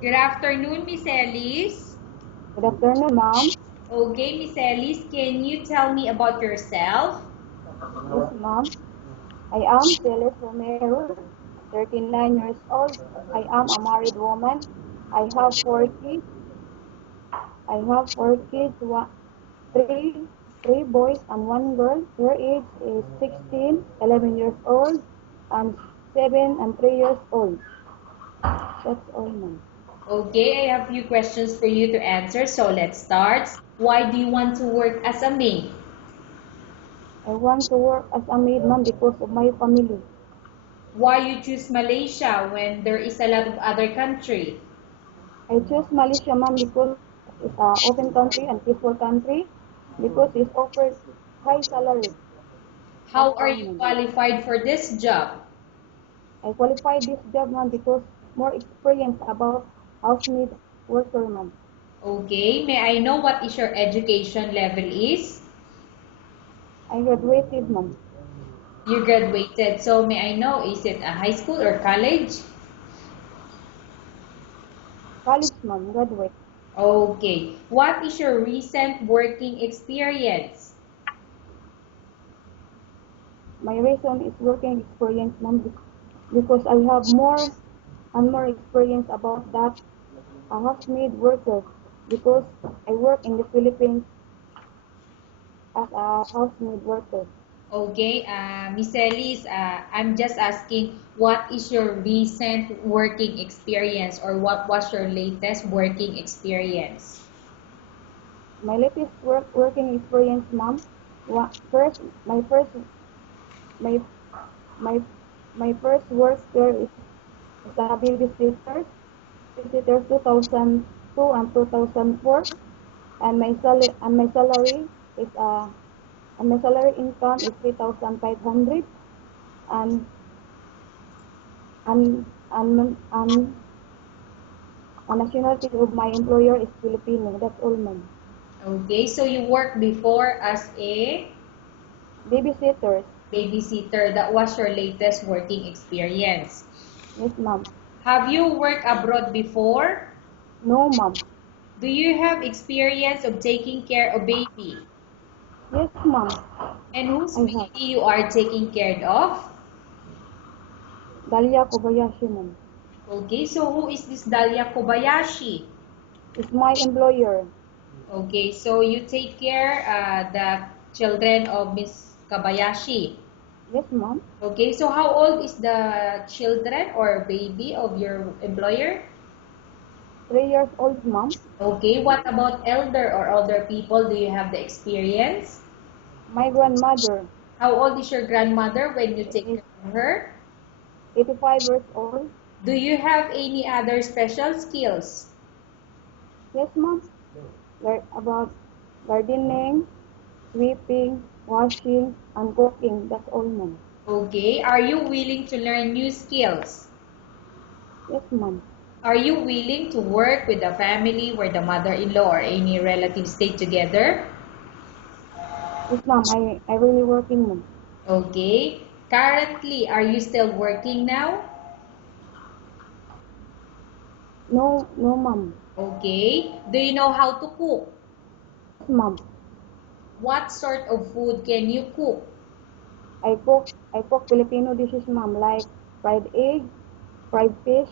Good afternoon, Miss Ellis. Good afternoon, ma'am. Okay, Miss Ellis, can you tell me about yourself? Yes, ma'am. I am Celis Romero, 39 years old. I am a married woman. I have four kids. I have four kids, three boys and one girl. Their age is 16, 11 years old, and 7 and 3 years old. That's all, ma'am. Okay, I have a few questions for you to answer, so let's start. Why do you want to work as a maid? I want to work as a maid, ma'am, because of my family. Why you choose Malaysia when there is a lot of other country? I choose Malaysia, ma'am, because it's an open country and peaceful country, because it's offered high salary. That's How are all, you ma'am. qualified for this job? I qualified this job, ma'am, because more experience about housemaid worker, ma'am. Okay, may I know what is your education level is? I graduated, ma'am. You graduated, so may I know, is it a high school or college? College, ma'am, graduate. Okay, what is your recent working experience? My reason is working experience, ma'am, because I have more and more experience about that a housemaid worker, because I work in the Philippines as a housemaid worker. Okay, Miss Ellis, I'm just asking, what is your recent working experience or what was your latest working experience? My latest working experience, ma'am. First, my my my first work there is a babysitter 2002 and 2004, and my salary is and my salary income is 3,500, and and and and and nationality of my employer is Filipino. That's all, ma'am. Okay, so you worked before as a Babysitters, babysitter. That was your latest working experience. yes, ma'am. Have you worked abroad before? No, ma'am. Do you have experience of taking care of baby? Yes, ma'am. And whose I have. baby you are taking care of? Dalia Kobayashi, ma'am. Okay, so who is this Dalia Kobayashi? Is my employer. Okay, so you take care the children of Miss Kobayashi. Yes, ma'am. Okay, so how old is the children or baby of your employer? 3 years old, ma'am. Okay, what about elder or older people? Do you have the experience? My grandmother How old is your grandmother when you take is care of her? 85 years old. Do you have any other special skills? Yes, ma'am. About gardening, sweeping, washing, and cooking. That's all, ma'am. Okay, are you willing to learn new skills? Yes, ma'am. Are you willing to work with a family where the mother-in-law or any relatives stay together? Yes, ma'am. I really working, ma'am. Okay. Currently, are you still working now? No, no, ma'am. Okay. Do you know how to cook? Yes, ma'am. What sort of food can you cook? I cook Filipino dishes, ma'am, like fried egg, fried fish,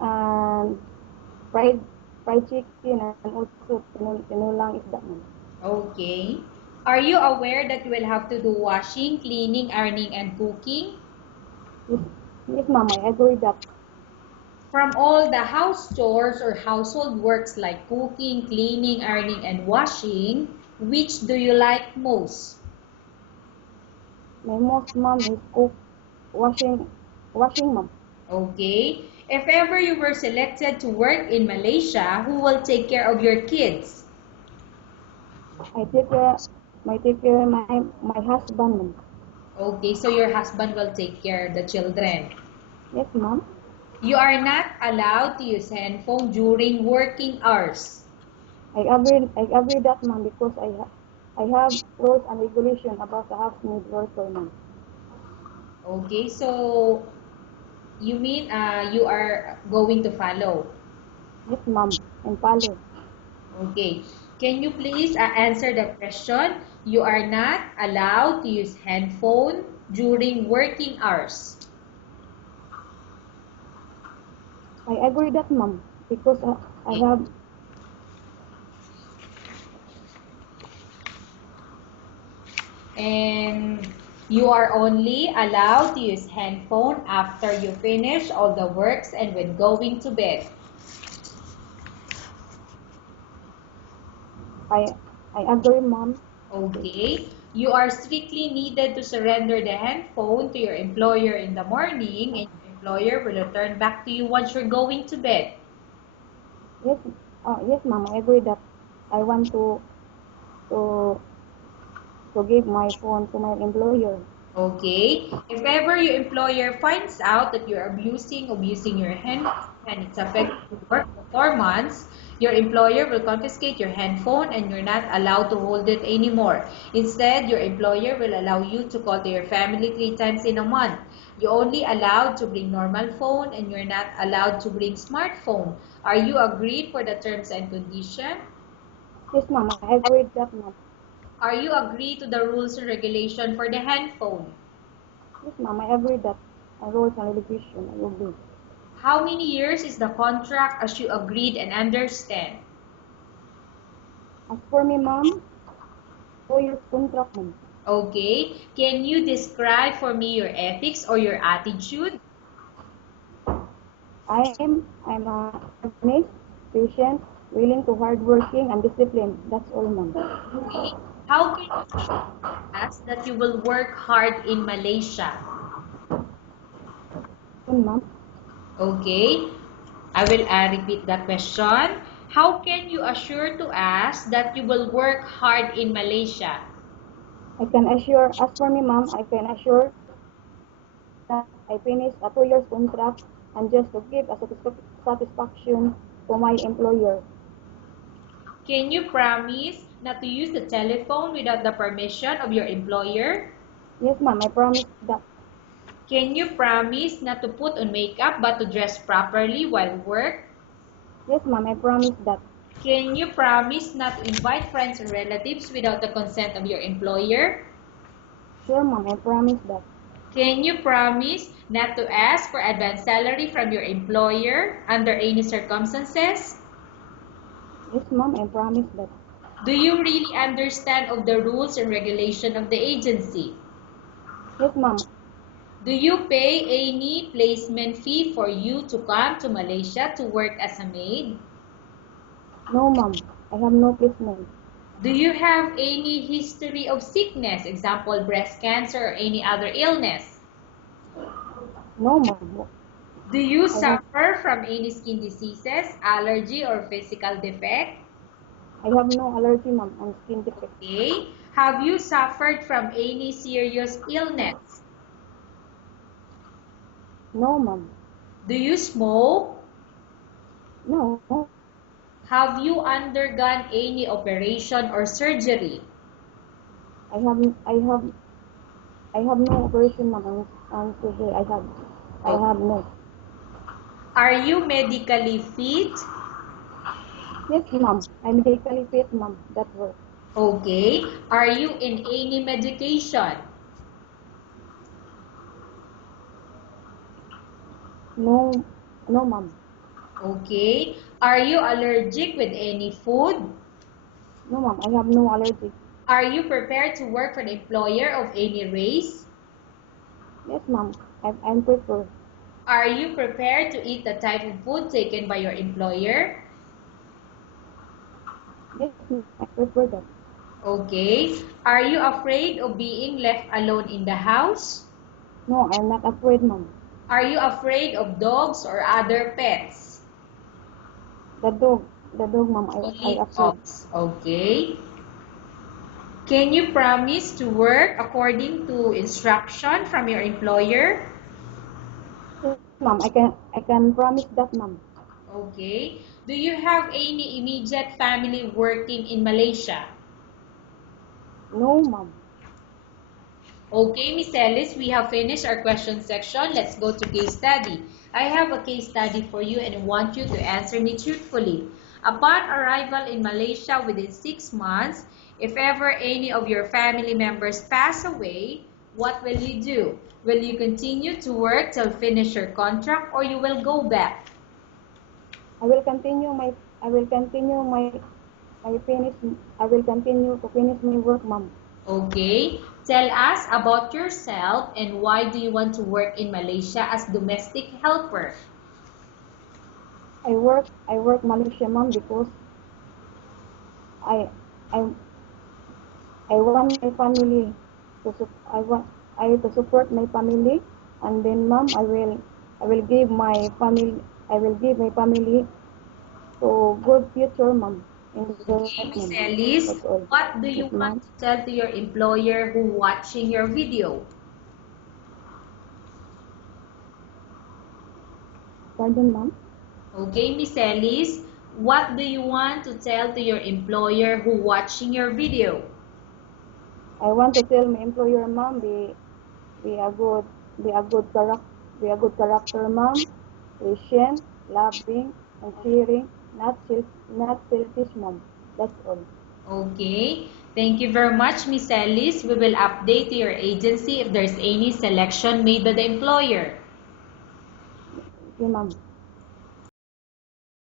and fried fried chicken, and also tinulang isda, ma'am. Okay. Are you aware that you will have to do washing, cleaning, ironing, and cooking? Yes, yes, ma'am. I agree that. From all the house chores or household works like cooking, cleaning, ironing, and washing, which do you like most? My most, ma'am, is cook washing, ma'am. Okay. If ever you were selected to work in Malaysia, who will take care of your kids? I take care, take care my husband, ma'am. Okay, so your husband will take care of the children. Yes, ma'am. You are not allowed to use handphone during working hours. I agree that, ma'am, because I have rules and regulation about the housemaid worker, ma'am. Okay, so You mean you are going to follow? Yes, ma'am. And follow. Okay. Can you please answer the question? You are not allowed to use handphone during working hours. I agree that, ma'am, because I have, And you are only allowed to use handphone after you finish all the works and when going to bed. I, I agree, ma'am. Okay. You are strictly needed to surrender the handphone to your employer in the morning and your employer will return back to you once you're going to bed. Yes, yes, ma'am. I agree that I want to to give my phone to my employer. Okay. If ever your employer finds out that you're abusing your handphone and it's affecting your work performance, your employer will confiscate your handphone and you're not allowed to hold it anymore. Instead, your employer will allow you to call to your family 3 times in a month. You're only allowed to bring normal phone and you're not allowed to bring smartphone. Are you agreed for the terms and condition? Yes, ma'am. I agree that, ma'am. Are you agreed to the rules and regulation for the handphone? Yes, ma'am. I agree that rules and regulation I will be. How many years is the contract as you agreed and understand? As for me, ma'am, 2 years contract, ma'am. Okay. Can you describe for me your ethics or your attitude? I'm a honest, patient, willing to hardworking and disciplined. That's all, ma'am. Okay. How can you assure us that you will work hard in Malaysia? Yun, ma'am. Okay. I will repeat the question. How can you assure to us that you will work hard in Malaysia? I can assure, as for me, ma'am, I can assure that I finish a 2 years contract and just to give a satisfaction to my employer. Can you promise not to use the telephone without the permission of your employer? Yes, ma'am, I promise that. Can you promise not to put on makeup but to dress properly while work? Yes, ma'am, I promise that. Can you promise not to invite friends or relatives without the consent of your employer? Sure, ma'am, I promise that. Can you promise not to ask for advance salary from your employer under any circumstances? Yes, ma'am, I promise that. Do you really understand of the rules and regulation of the agency? Yes, ma'am. Do you pay any placement fee for you to come to Malaysia to work as a maid? No, ma'am. I have no placement. Do you have any history of sickness, example breast cancer or any other illness? No, ma'am. Do you I have suffer from any skin diseases, allergy or physical defect? I have no allergy, ma'am, on skin defect. Okay. Have you suffered from any serious illness? No, ma'am. Do you smoke? No. Have you undergone any operation or surgery? I have I have I have no operation, ma'am, on surgery. I Okay. have no. Are you medically fit? Yes, ma'am. I'm medically fit, ma'am. That work. Okay. Are you in any medication? No, no, ma'am. Okay. Are you allergic with any food? No, ma'am. I have no allergy. Are you prepared to work for an employer of any race? Yes, ma'am. I'm prepared. Are you prepared to eat the type of food taken by your employer? Yes, ma'am. I prefer that. Okay. Are you afraid of being left alone in the house? No, I'm not afraid, ma'am. Are you afraid of dogs or other pets? The dog, ma'am. I Only afraid. dogs. Okay. Can you promise to work according to instruction from your employer? Yes, ma'am. I can promise that, ma'am. Okay. Do you have any immediate family working in Malaysia? No, ma'am. Okay, Miss Ellis, we have finished our question section. Let's go to case study. I have a case study for you and I want you to answer me truthfully. Upon arrival in Malaysia within 6 months, if ever any of your family members pass away, what will you do? Will you continue to work till finish your contract or you will go back? I will continue my I will continue my finish I will continue to finish my work, ma'am. Okay, tell us about yourself and why do you want to work in Malaysia as domestic helper? I work Malaysia, ma'am, because I I I want my family I to support my family, and then, ma'am, I will give my family to good future, ma'am, in the Okay, life, Miss ma'am. Ellis, That's all. what do you Yes, want ma'am. to tell to your employer who watching your video? Pardon, ma'am. Okay, Miss Ellis, what do you want to tell to your employer who watching your video? I want to tell my employer, ma'am, be a good be a good character be a good character, ma'am, patient, loving, and sharing, not selfish, ma'am. That's all. Okay, thank you very much, Miss Ellis. We will update your agency if there's any selection made by the employer. Okay, ma'am.